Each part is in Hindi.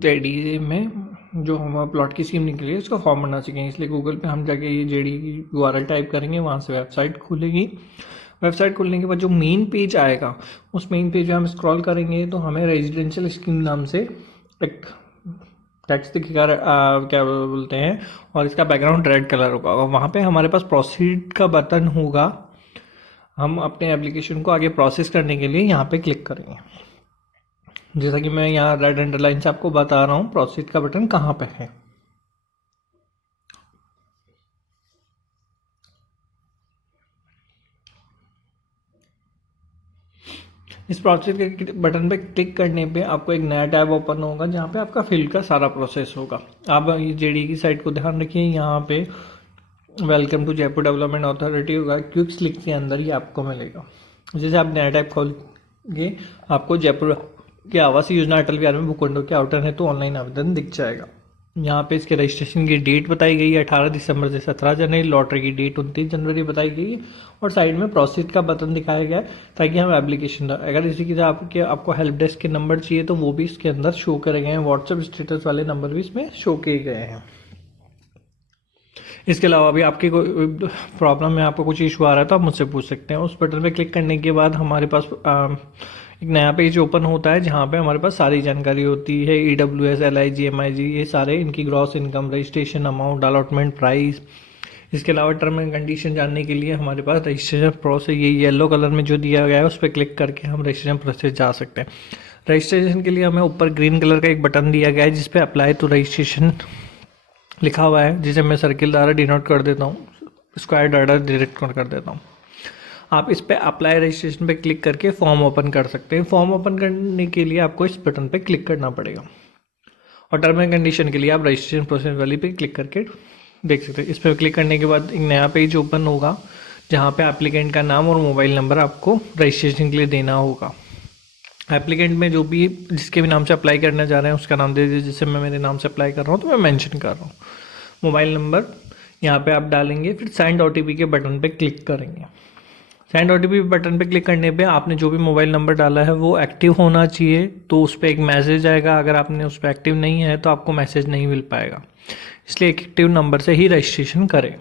जेडी में जो हमारा प्लॉट की स्कीम निकली है उसका फॉर्म भरना सीखेंगे। इसलिए गूगल पे हम जाके ये जेडी की यूआरएल टाइप करेंगे, वहाँ से वेबसाइट खुलेगी। वेबसाइट खुलने के बाद जो मेन पेज आएगा, उस मेन पेज में हम स्क्रॉल करेंगे तो हमें रेजिडेंशियल स्कीम नाम से एक टेक्स्ट दिखेगा, क्या बोलते हैं, और इसका बैकग्राउंड रेड कलर होगा और वहाँ पे हमारे पास प्रोसीड का बटन होगा। हम अपने एप्लीकेशन को आगे प्रोसेस करने के लिए यहाँ पे क्लिक करेंगे। जैसा कि मैं यहाँ रेड अंडरलाइन से आपको बता रहा हूँ प्रोसीड का बटन कहाँ पे है। इस प्रोसेस के बटन पे क्लिक करने पे आपको एक नया टैब ओपन होगा जहाँ पे आपका फिल का सारा प्रोसेस होगा। आप ये जेडी की साइट को ध्यान रखिए, यहाँ पे welcome to Jaipur development authority होगा, क्विक लिंक के अंदर ही आपको मिलेगा। जैसे आप नया टैब खोलेंगे आपको जयपुर की आवास योजना अटल बिहार में भूखंडों के आउटर है तो ऑनलाइन आवेदन दिख जाएगा। यहाँ पे इसके रजिस्ट्रेशन की डेट बताई गई है 18 दिसंबर से 17 जनवरी, लॉटरी की डेट 29 जनवरी बताई गई है और साइड में प्रोसीड का बटन दिखाया गया है ताकि हम एप्लीकेशन, अगर इसी की आपको हेल्प डेस्क के नंबर चाहिए तो वो भी इसके अंदर शो करे गए हैं, व्हाट्सएप स्टेटस वाले नंबर भी इसमें शो किए गए हैं। इसके अलावा भी आपकी कोई प्रॉब्लम है, आपको कुछ इशू आ रहा है तो आप मुझसे पूछ सकते हैं। उस बटन पे क्लिक करने के बाद हमारे पास एक नया पेज ओपन होता है जहाँ पे हमारे पास सारी जानकारी होती है, EWS, LIG, MIG, ये सारे इनकी gross income, registration amount, allotment price. इसके अलावा टर्म एंड कंडीशन जानने के लिए हमारे पास रजिस्ट्रेशन प्रोसेस, ये येलो कलर में जो दिया गया है उस पर क्लिक करके हम रजिस्ट्रेशन प्रोसेस जा सकते हैं। रजिस्ट्रेशन के लिए हमें ऊपर ग्रीन कलर का एक बटन दिया गया है जिसपे अप्लाई टू रजिस्ट्रेशन लिखा हुआ है, जिसे मैं सर्किल द्वारा डिनोट कर देता हूँ, स्क्वायर द्वारा डायरेक्ट कर देता हूँ। आप इस पे अप्लाई रजिस्ट्रेशन पे क्लिक करके फॉर्म ओपन कर सकते हैं। फॉर्म ओपन करने के लिए आपको इस बटन पे क्लिक करना पड़ेगा और टर्म एंड कंडीशन के लिए आप रजिस्ट्रेशन प्रोसेस वाली पे क्लिक करके देख सकते हैं। इस पर क्लिक करने के बाद एक नया पेज ओपन होगा जहाँ पे एप्लीकेंट का नाम और मोबाइल नंबर आपको रजिस्ट्रेशन के लिए देना होगा। एप्लीकेंट में जो भी जिसके भी नाम से अप्लाई करना चाह रहे हैं उसका नाम दे दीजिए। जैसे मैं मेरे नाम से अप्लाई कर रहा हूँ तो मैं मेंशन कर रहा हूँ। मोबाइल नंबर यहाँ पे आप डालेंगे, फिर सेंड OTP के बटन पे क्लिक करेंगे। सेंड OTP बटन पे क्लिक करने पे आपने जो भी मोबाइल नंबर डाला है वो एक्टिव होना चाहिए, तो उस पर एक मैसेज आएगा। अगर आपने उस पर एक्टिव नहीं है तो आपको मैसेज नहीं मिल पाएगा, इसलिए एक एक्टिव नंबर से ही रजिस्ट्रेशन करें।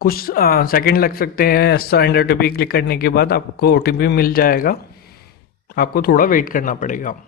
कुछ सेकंड लग सकते हैं। सेंड OTP क्लिक करने के बाद आपको OTP मिल जाएगा, आपको थोड़ा वेट करना पड़ेगा।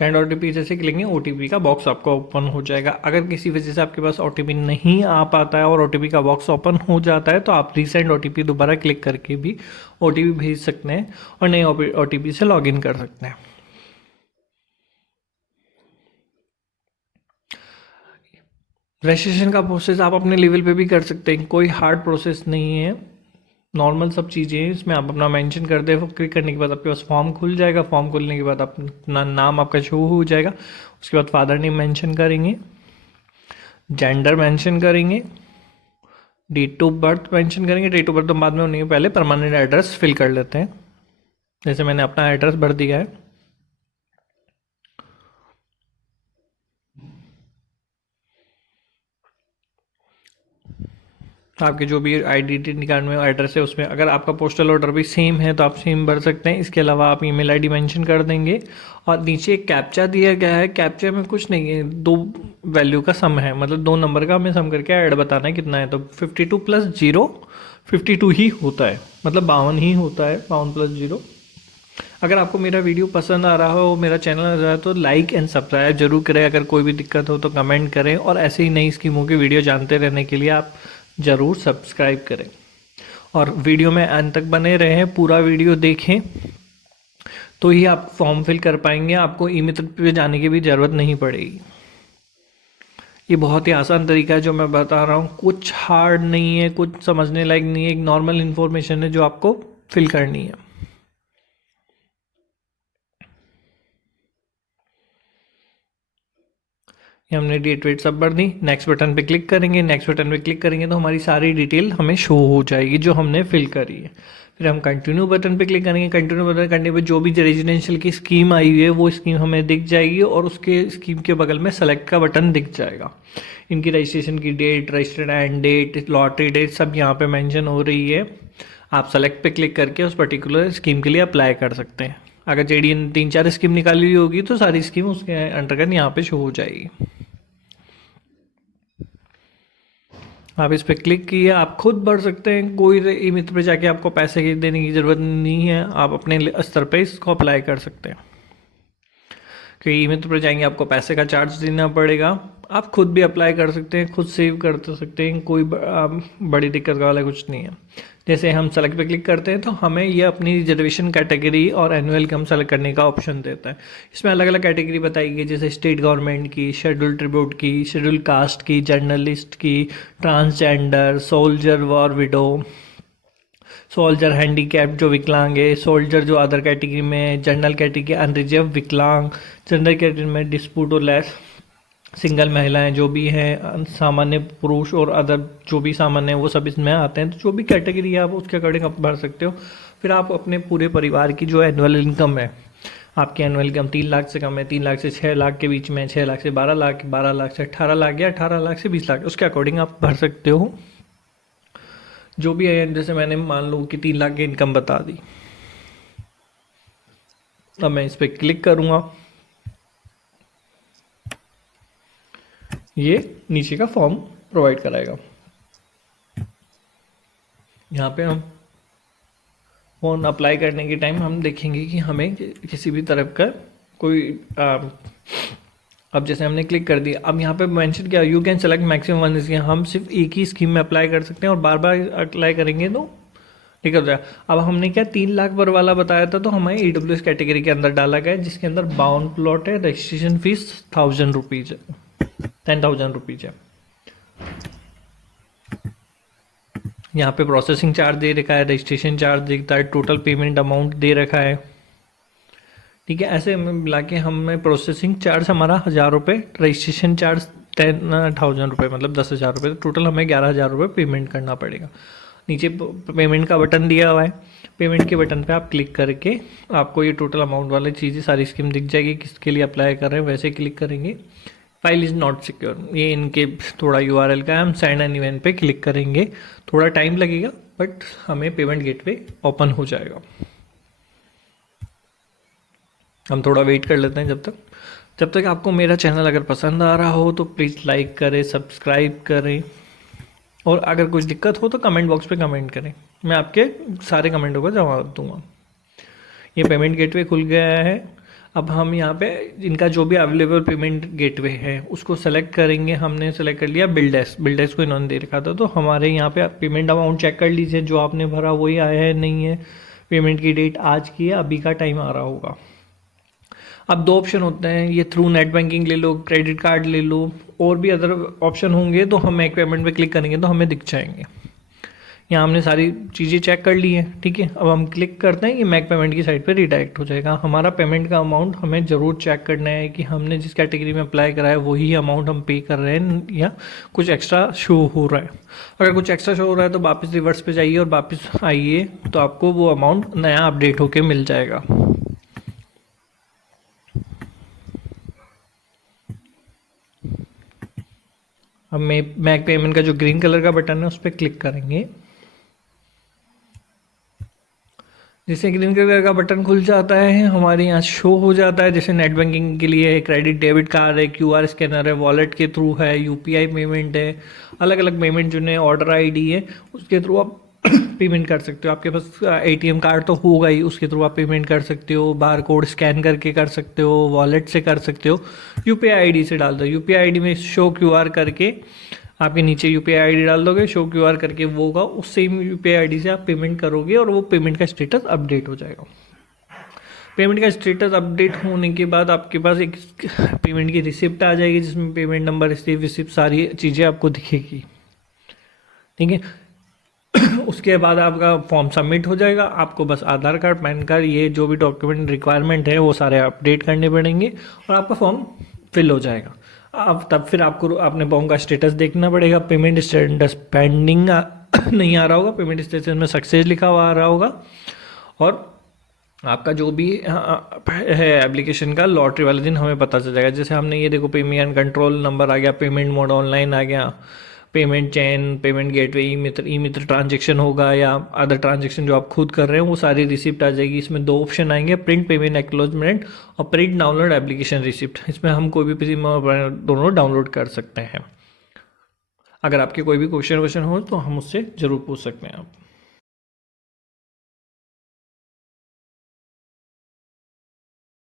सेंड OTP जैसे क्लिक OTP का बॉक्स आपका ओपन हो जाएगा। अगर किसी वजह से आपके पास OTP नहीं आ पाता है और OTP का बॉक्स ओपन हो जाता है तो आप रीसेंड OTP दोबारा क्लिक करके भी OTP भेज सकते हैं और नए OTP से लॉगिन कर सकते हैं। रजिस्ट्रेशन का प्रोसेस आप अपने लेवल पे भी कर सकते हैं, कोई हार्ड प्रोसेस नहीं है, नॉर्मल सब चीज़ें हैं। इसमें आप अपना मेंशन कर दे, क्लिक करने के बाद आपके पास फॉर्म खुल जाएगा। फॉर्म खुलने के बाद अपना नाम आपका शो हो जाएगा। उसके बाद फादर नेम मेंशन करेंगे, जेंडर मेंशन करेंगे, डेट ऑफ बर्थ मेंशन करेंगे। डेट ऑफ बर्थ तो बाद में होने के पहले परमानेंट एड्रेस फिल कर लेते हैं। जैसे मैंने अपना एड्रेस भर दिया है। आपके जो भी आइडेंटिटी कार्ड में एड्रेस है उसमें अगर आपका पोस्टल ऑर्डर भी सेम है तो आप सेम भर सकते हैं। इसके अलावा आप ईमेल आईडी मेंशन कर देंगे और नीचे एक कैप्चा दिया गया है। कैप्चा में कुछ नहीं है, 2 वैल्यू का सम है, मतलब 2 नंबर का हमें सम करके ऐड बताना है कितना है। तो 52 + 0 52 ही होता है, मतलब 52 ही होता है, 52 + 0। अगर आपको मेरा वीडियो पसंद आ रहा हो, मेरा चैनल आ रहा है तो लाइक एंड सब्सक्राइब जरूर करें। अगर कोई भी दिक्कत हो तो कमेंट करें और ऐसे ही नई स्कीमों की वीडियो जानते रहने के लिए आप ज़रूर सब्सक्राइब करें और वीडियो में अंत तक बने रहें। पूरा वीडियो देखें तो ही आप फॉर्म फिल कर पाएंगे, आपको ई मित्र पे जाने की भी ज़रूरत नहीं पड़ेगी। ये बहुत ही आसान तरीका है जो मैं बता रहा हूँ, कुछ हार्ड नहीं है, कुछ समझने लायक नहीं है, एक नॉर्मल इन्फॉर्मेशन है जो आपको फिल करनी है। ये हमने डेट वेट सब भर दी। नेक्स्ट बटन पे क्लिक करेंगे। नेक्स्ट बटन पे क्लिक करेंगे तो हमारी सारी डिटेल हमें शो हो जाएगी जो हमने फिल करी है। फिर हम कंटिन्यू बटन पे क्लिक करेंगे। कंटिन्यू बटन करने पे जो भी रेजिडेंशियल की स्कीम आई हुई है वो स्कीम हमें दिख जाएगी और उसके स्कीम के बगल में सेलेक्ट का बटन दिख जाएगा। इनकी रजिस्ट्रेशन की date, registered end date, lottery date सब यहाँ पे मेंशन हो रही है। आप सेलेक्ट पे क्लिक करके उस पर्टिकुलर स्कीम के लिए अप्लाई कर सकते हैं। अगर जेडीएन 3-4 स्कीम निकाली हुई होगी तो सारी स्कीम उसके अंतर्गत यहाँ पे शो हो जाएगी। आप इस पर क्लिक किए, आप खुद भर सकते हैं। कोई ई मित्र पे जाके आपको पैसे देने की ज़रूरत नहीं है, आप अपने स्तर पे इसको अप्लाई कर सकते हैं। क्योंकि ई मित्र पर जाएंगे आपको पैसे का चार्ज देना पड़ेगा। आप खुद भी अप्लाई कर सकते हैं, खुद सेव कर सकते हैं, कोई बड़ी दिक्कत वाला कुछ नहीं है। जैसे हम सेलेक्ट पे क्लिक करते हैं तो हमें ये अपनी रिजर्वेशन कैटेगरी और एनुअल इनकम सेलेक्ट करने का ऑप्शन देता है। इसमें अलग अलग कैटेगरी बताई गई, जैसे स्टेट गवर्नमेंट की, शेड्यूल ट्रिब्यूट की, शेड्यूल कास्ट की, जर्नलिस्ट की, transgender, soldier war window, soldier handicap जो विकलांग है, सोल्जर जो अदर कैटेगरी में, जनरल कैटेगरी अनरिजर्व विकलांग, जनरल कैटेगरी में डिस्प्यूट और लेस, सिंगल महिलाएं जो भी हैं, सामान्य पुरुष और अदर जो भी सामान्य हैं वो सब इसमें आते हैं। तो जो भी कैटेगरी है आप उसके अकॉर्डिंग आप भर सकते हो। फिर आप अपने पूरे परिवार की जो एनुअल इनकम है, आपकी एनुअल इनकम 3 लाख से कम है, 3 लाख से 6 लाख के बीच में, 6 लाख से 12 लाख, 12 लाख से 18 लाख या 18 लाख से 20 लाख, उसके अकॉर्डिंग आप भर सकते हो जो भी है। जैसे मैंने मान लो कि 3 लाख की इनकम बता दी। अब मैं इस पर क्लिक करूँगा, ये नीचे का फॉर्म प्रोवाइड कराएगा। यहाँ पे हम फॉर्म अप्लाई करने के टाइम हम देखेंगे कि हमें किसी भी तरह का कोई अब जैसे हमने क्लिक कर दिया, अब यहाँ पे मेंशन किया you can select maximum one scheme, हम सिर्फ एक ही स्कीम में अप्लाई कर सकते हैं और बार बार अप्लाई करेंगे तो निकल जाए। अब हमने क्या 3 लाख पर वाला बताया था तो हमें ईडब्ल्यूएस कैटेगरी के अंदर डाला गया, जिसके अंदर बाउंड प्लॉट है, रजिस्ट्रेशन फीस 1000 रुपीज़ है, 10,000 रुपीज़ है। यहाँ पे प्रोसेसिंग चार्ज दे रखा है, रजिस्ट्रेशन चार्ज दिखता है, टोटल पेमेंट अमाउंट दे रखा है। ठीक है, ऐसे मिला के हमें प्रोसेसिंग चार्ज हमारा 1000 रुपये, रजिस्ट्रेशन चार्ज 10,000 रुपये, मतलब 10,000 रुपये, तो टोटल हमें 11,000 रुपये पेमेंट करना पड़ेगा। नीचे पेमेंट का बटन दिया हुआ है, पेमेंट के बटन पे आप क्लिक करके आपको ये टोटल अमाउंट वाली चीज़ें सारी स्कीम दिख जाएगी, किसके लिए अप्लाई कर रहे हैं वैसे क्लिक करेंगे। फाइल इज़ नॉट सिक्योर, ये इनके थोड़ा यूआरएल का है, हम सेंड एन इवेंट पे क्लिक करेंगे, थोड़ा टाइम लगेगा बट हमें पेमेंट गेटवे ओपन हो जाएगा। हम थोड़ा वेट कर लेते हैं जब तक आपको मेरा चैनल अगर पसंद आ रहा हो तो प्लीज़ लाइक करें, सब्सक्राइब करें, और अगर कुछ दिक्कत हो तो कमेंट बॉक्स पे कमेंट करें, मैं आपके सारे कमेंटों का जवाब दूंगा। ये पेमेंट गेटवे खुल गया है। अब हम यहाँ पे इनका जो भी अवेलेबल पेमेंट गेटवे है उसको सेलेक्ट करेंगे। हमने सेलेक्ट कर लिया बिल्डेक्स को इन्होंने दे रखा था, तो हमारे यहाँ पे पेमेंट अमाउंट चेक कर लीजिए, जो आपने भरा वही आया है नहीं है, पेमेंट की डेट आज की है, अभी का टाइम आ रहा होगा। अब 2 ऑप्शन होते हैं, ये थ्रू नेट बैंकिंग ले लो, क्रेडिट कार्ड ले लो, और भी अदर ऑप्शन होंगे, तो हम एक पेमेंट पे क्लिक करेंगे तो हमें दिख जाएंगे। यहाँ हमने सारी चीज़ें चेक कर ली हैं, ठीक है। अब हम क्लिक करते हैं, ये मैक पेमेंट की साइट पे रिडायरेक्ट हो जाएगा। हमारा पेमेंट का अमाउंट हमें ज़रूर चेक करना है कि हमने जिस कैटेगरी में अप्लाई करा है वही अमाउंट हम पे कर रहे हैं या कुछ एक्स्ट्रा शो हो रहा है। अगर कुछ एक्स्ट्रा शो हो रहा है तो वापस रिवर्स पे जाइए और वापस आइए, तो आपको वो अमाउंट नया अपडेट होके मिल जाएगा। अब मैक पेमेंट का जो ग्रीन कलर का बटन है उस पर क्लिक करेंगे, जिससे ग्रीन कलर का बटन खुल जाता है, हमारे यहाँ शो हो जाता है। जैसे नेट बैंकिंग के लिए क्रेडिट डेबिट कार्ड है, क्यूआर स्कैनर है, वॉलेट के थ्रू है, यूपीआई पेमेंट है, अलग अलग पेमेंट जो है, ऑर्डर आईडी है, उसके थ्रू आप पेमेंट कर सकते हो। आपके पास एटीएम कार्ड तो होगा ही, उसके थ्रू आप पेमेंट कर सकते हो, बार कोड स्कैन करके कर सकते हो, वॉलेट से कर सकते हो, यूपीआई आईडी से डाल दो, यूपीआई आईडी में शो क्यूआर करके आपके नीचे यूपीआई आईडी डाल दोगे, शो क्यूआर करके वो होगा, उस सेम यूपीआई आईडी से आप पेमेंट करोगे और वो पेमेंट का स्टेटस अपडेट हो जाएगा। पेमेंट का स्टेटस अपडेट होने के बाद आपके पास एक पेमेंट की रिसिप्ट आ जाएगी, जिसमें पेमेंट नंबर, रिसिप्ट सारी चीज़ें आपको दिखेगी, ठीक है। उसके बाद आपका फॉर्म सबमिट हो जाएगा। आपको बस आधार कार्ड, पैन कार्ड, ये जो भी डॉक्यूमेंट रिक्वायरमेंट है वो सारे अपडेट करने पड़ेंगे और आपका फॉर्म फिल हो जाएगा। अब तब फिर आपको आपने बॉन्ग का स्टेटस देखना पड़ेगा। पेमेंट स्टेटस पेंडिंग नहीं आ रहा होगा, पेमेंट स्टेटस में सक्सेस लिखा हुआ आ रहा होगा, और आपका जो भी है एप्लीकेशन का लॉटरी वाले दिन हमें पता चल जाएगा। जैसे हमने ये देखो पेमेंट कंट्रोल नंबर आ गया, पेमेंट मोड ऑनलाइन आ गया, पेमेंट चेन, पेमेंट गेटवे, ई मित्र ट्रांजेक्शन होगा या अदर ट्रांजेक्शन जो आप खुद कर रहे हैं वो सारी रिसिप्ट आ जाएगी। इसमें दो ऑप्शन आएंगे, प्रिंट पेमेंट एक्नॉलेजमेंट और प्रिंट डाउनलोड एप्लीकेशन रिसिप्ट। इसमें हम कोई भी दोनों डाउनलोड कर सकते हैं। अगर आपके कोई भी क्वेश्चन हो तो हम उससे ज़रूर पूछ सकते हैं आप।